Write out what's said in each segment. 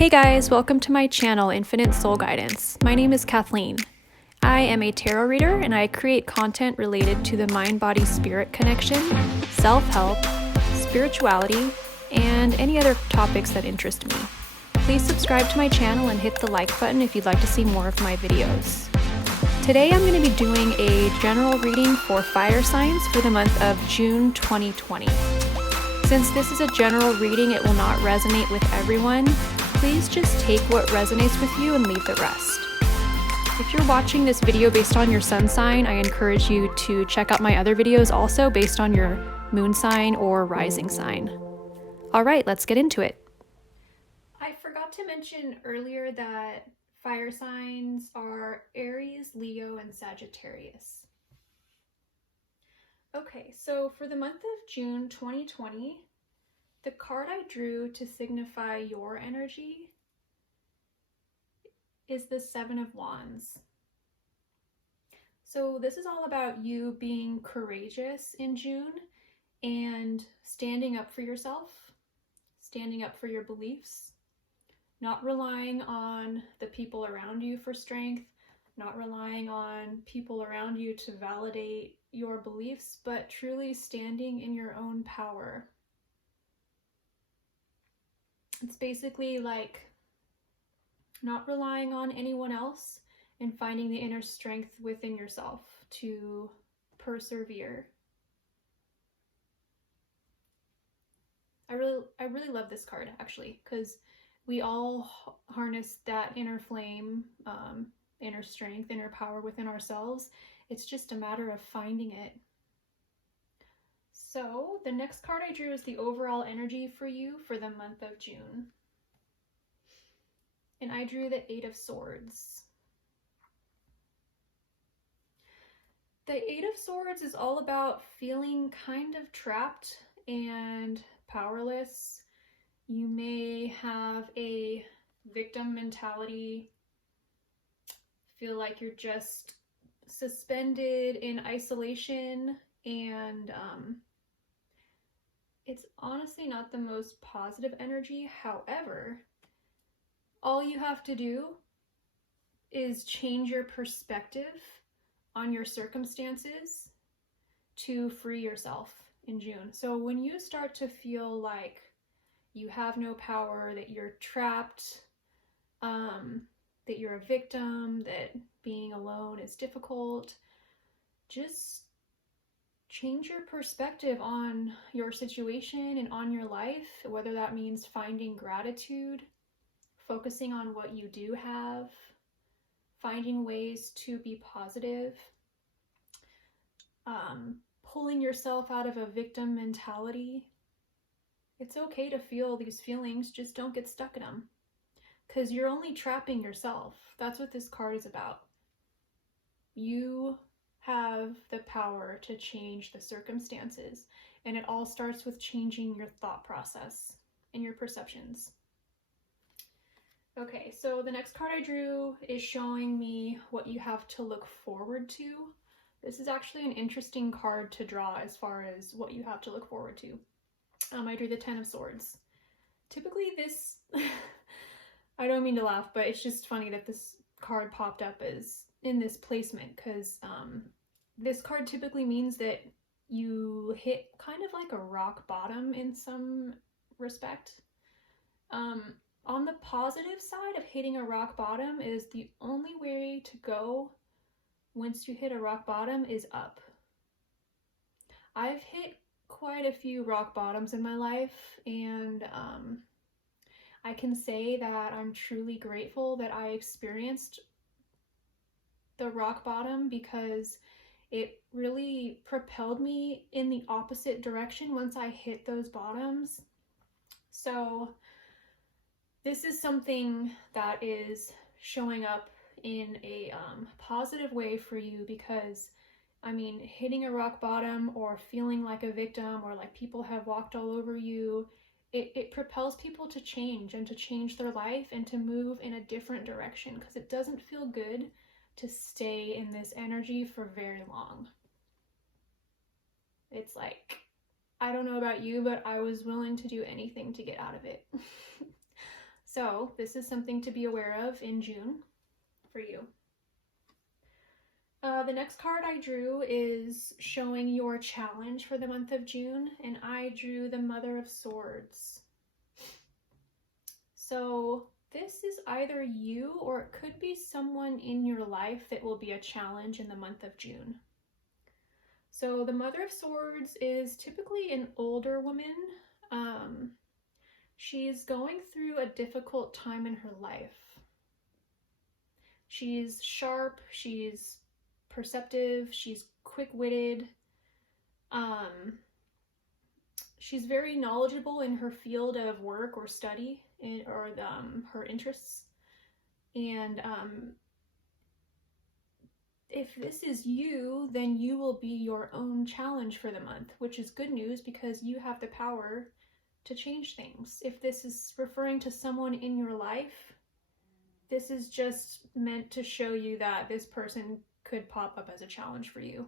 Hey guys, welcome to my channel, Infinite Soul Guidance. My name is Kathleen. I am a tarot reader and I create content related to the mind-body-spirit connection, self-help, spirituality, and any other topics that interest me. Please subscribe to my channel and hit the like button if you'd like to see more of my videos. Today I'm going to be doing a general reading for fire signs for the month of June 2020. Since this is a general reading, it will not resonate with everyone. Please just take what resonates with you and leave the rest. If you're watching this video based on your sun sign, I encourage you to check out my other videos also based on your moon sign or rising sign. All right, let's get into it. I forgot to mention earlier that fire signs are Aries, Leo, and Sagittarius. Okay, so for the month of June 2020, the card I drew to signify your energy is the Seven of Wands. So this is all about you being courageous in June and standing up for yourself, standing up for your beliefs, not relying on the people around you for strength, not relying on people around you to validate your beliefs, but truly standing in your own power. It's basically like not relying on anyone else and finding the inner strength within yourself to persevere. I really love this card actually, because we all harness that inner flame, inner strength, inner power within ourselves. It's just a matter of finding it. So the next card I drew is the overall energy for you for the month of June. And I drew the Eight of Swords. The Eight of Swords is all about feeling kind of trapped and powerless. You may have a victim mentality, feel like you're just suspended in isolation, and it's honestly not the most positive energy. However, all you have to do is change your perspective on your circumstances to free yourself in June. So when you start to feel like you have no power, that you're trapped, that you're a victim, that being alone is difficult, just change your perspective on your situation and on your life, whether that means finding gratitude, focusing on what you do have, finding ways to be positive, pulling yourself out of a victim mentality. It's okay to feel these feelings, just don't get stuck in them, because you're only trapping yourself. That's what this card is about. You have the power to change the circumstances, and it all starts with changing your thought process and your perceptions. Okay, so the next card I drew is showing me what you have to look forward to. This is actually an interesting card to draw as far as what you have to look forward to. I drew the Ten of Swords. Typically this, I don't mean to laugh, but it's just funny that this card popped up as in this placement, because this card typically means that you hit kind of like a rock bottom in some respect. On the positive side of hitting a rock bottom is the only way to go once you hit a rock bottom is up. I've hit quite a few rock bottoms in my life, and I can say that I'm truly grateful that I experienced the rock bottom, because it really propelled me in the opposite direction once I hit those bottoms. So this is something that is showing up in a positive way for you, because I mean, hitting a rock bottom or feeling like a victim or like people have walked all over you, it propels people to change and to change their life and to move in a different direction, because it doesn't feel good to stay in this energy for very long. It's like, I don't know about you, but I was willing to do anything to get out of it. So this is something to be aware of in June for you. The next card I drew is showing your challenge for the month of June, and I drew the Mother of Swords. So this is either you or it could be someone in your life that will be a challenge in the month of June. So the Mother of Swords is typically an older woman. She's going through a difficult time in her life. She's sharp, she's perceptive, she's quick-witted. She's very knowledgeable in her field of work or study or her interests. And if this is you, then you will be your own challenge for the month, which is good news because you have the power to change things. If this is referring to someone in your life, this is just meant to show you that this person could pop up as a challenge for you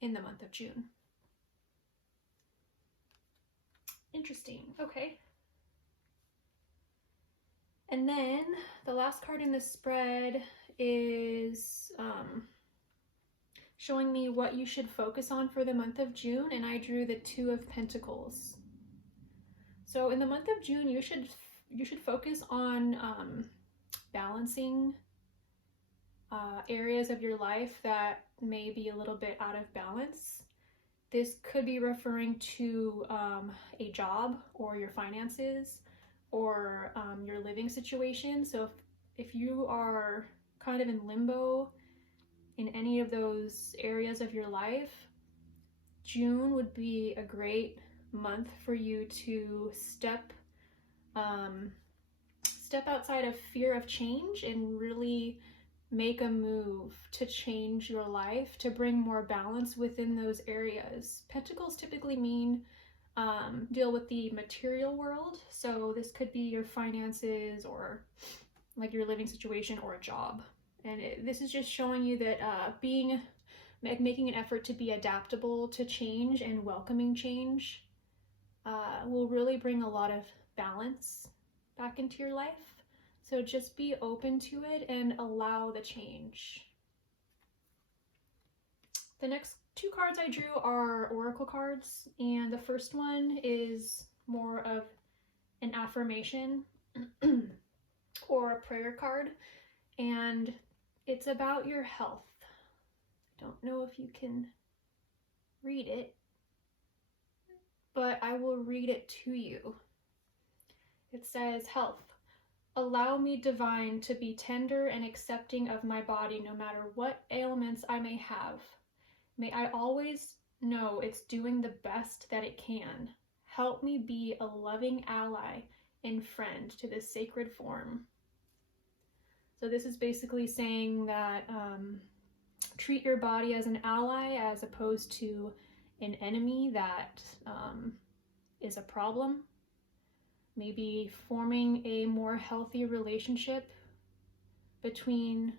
in the month of June. Interesting. Okay. And then the last card in the spread is showing me what you should focus on for the month of June, and I drew the Two of Pentacles. So in the month of June, you should focus on balancing areas of your life that may be a little bit out of balance. This could be referring to a job or your finances or your living situation. So if you are kind of in limbo in any of those areas of your life, June would be a great month for you to step outside of fear of change and really make a move to change your life, to bring more balance within those areas. Pentacles typically mean deal with the material world. So this could be your finances or like your living situation or a job. And this is just showing you that making an effort to be adaptable to change and welcoming change will really bring a lot of balance back into your life. So just be open to it and allow the change. The next two cards I drew are oracle cards, and the first one is more of an affirmation or a prayer card, and it's about your health. I don't know if you can read it, but I will read it to you. It says, health. Allow me, divine, to be tender and accepting of my body no matter what ailments I may have. May I always know it's doing the best that it can. Help me be a loving ally and friend to this sacred form. So this is basically saying that treat your body as an ally as opposed to an enemy that is a problem. Maybe forming a more healthy relationship between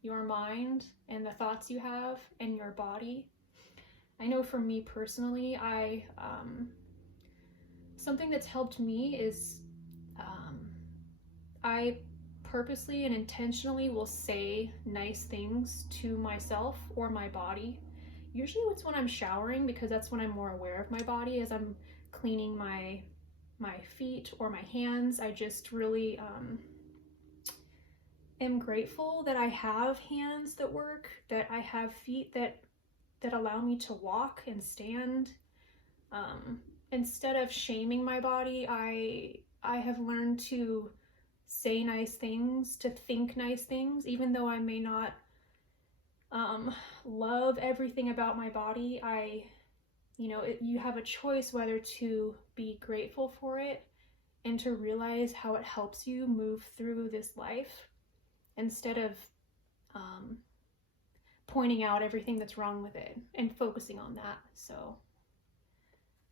your mind and the thoughts you have and your body. I know for me personally, something that's helped me is I purposely and intentionally will say nice things to myself or my body. Usually it's when I'm showering, because that's when I'm more aware of my body. As I'm cleaning my feet or my hands, I just really am grateful that I have hands that work, that I have feet that allow me to walk and stand. Instead of shaming my body, I have learned to say nice things, to think nice things, even though I may not love everything about my body. You have a choice whether to be grateful for it and to realize how it helps you move through this life instead of pointing out everything that's wrong with it and focusing on that. So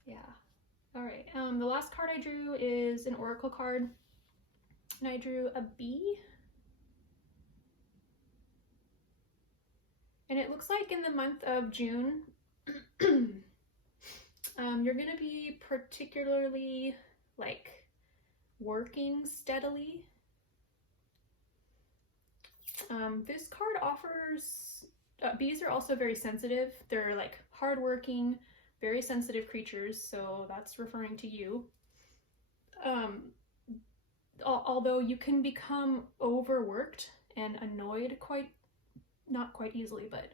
yeah. All right. The last card I drew is an oracle card, and I drew a bee. And it looks like in the month of June, you're going to be particularly like working steadily This card offers, bees are also very sensitive. They're like hardworking, very sensitive creatures, so that's referring to you. Although you can become overworked and annoyed not quite easily, but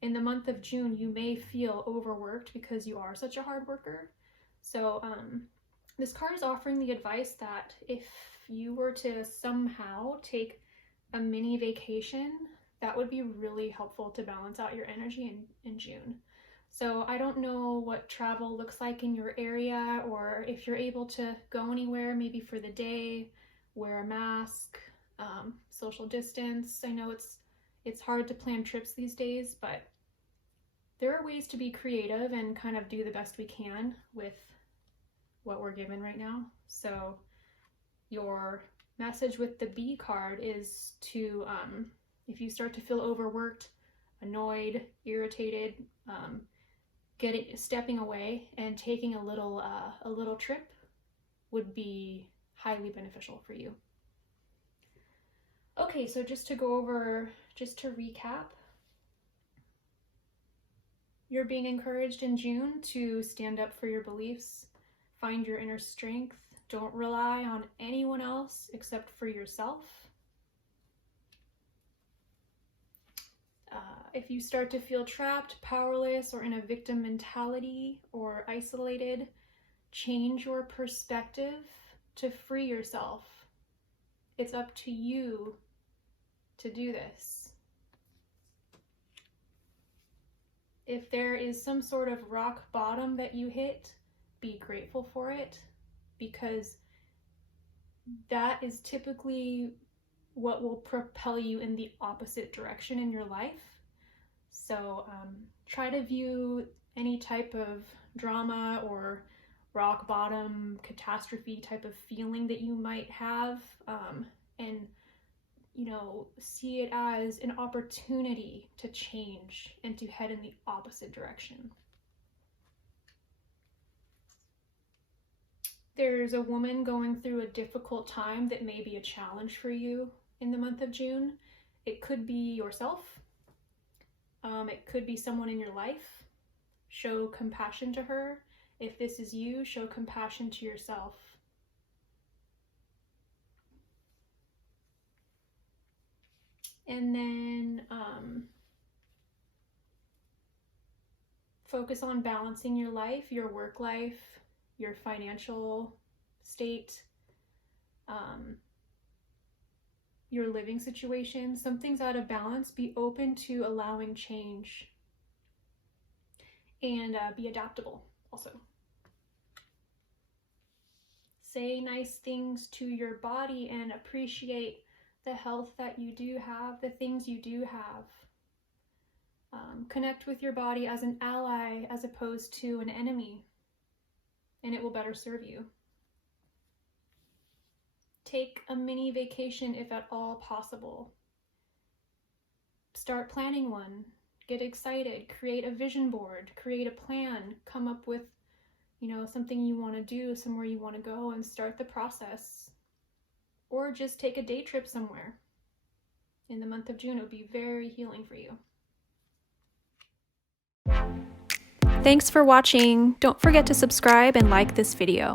in the month of June, you may feel overworked because you are such a hard worker. So this card is offering the advice that if you were to somehow take a mini vacation, that would be really helpful to balance out your energy in June. So I don't know what travel looks like in your area, or if you're able to go anywhere, maybe for the day, wear a mask, social distance. I know it's hard to plan trips these days, but there are ways to be creative and kind of do the best we can with what we're given right now. So your message with the bee card is to, if you start to feel overworked, annoyed, irritated, stepping away and taking a little trip would be highly beneficial for you. Okay, so just to recap, you're being encouraged in June to stand up for your beliefs, find your inner strength, don't rely on anyone else except for yourself. If you start to feel trapped, powerless, or in a victim mentality or isolated, change your perspective to free yourself. It's up to you to do this. If there is some sort of rock bottom that you hit, be grateful for it, because that is typically what will propel you in the opposite direction in your life. So try to view any type of drama or rock bottom, catastrophe type of feeling that you might have, and see it as an opportunity to change and to head in the opposite direction. There's a woman going through a difficult time that may be a challenge for you in the month of June. It could be yourself. It could be someone in your life. Show compassion to her. If this is you, show compassion to yourself. And then focus on balancing your life, your work life, your financial state, your living situation. Something's out of balance. Be open to allowing change, and be adaptable also. Say nice things to your body and appreciate the health that you do have, the things you do have. Connect with your body as an ally as opposed to an enemy, and it will better serve you. Take a mini vacation if at all possible. Start planning one. Get excited. Create a vision board. Create a plan. Come up with, something you want to do, somewhere you want to go, and start the process. Or just take a day trip somewhere. In the month of June, it would be very healing for you. Thanks for watching. Don't forget to subscribe and like this video.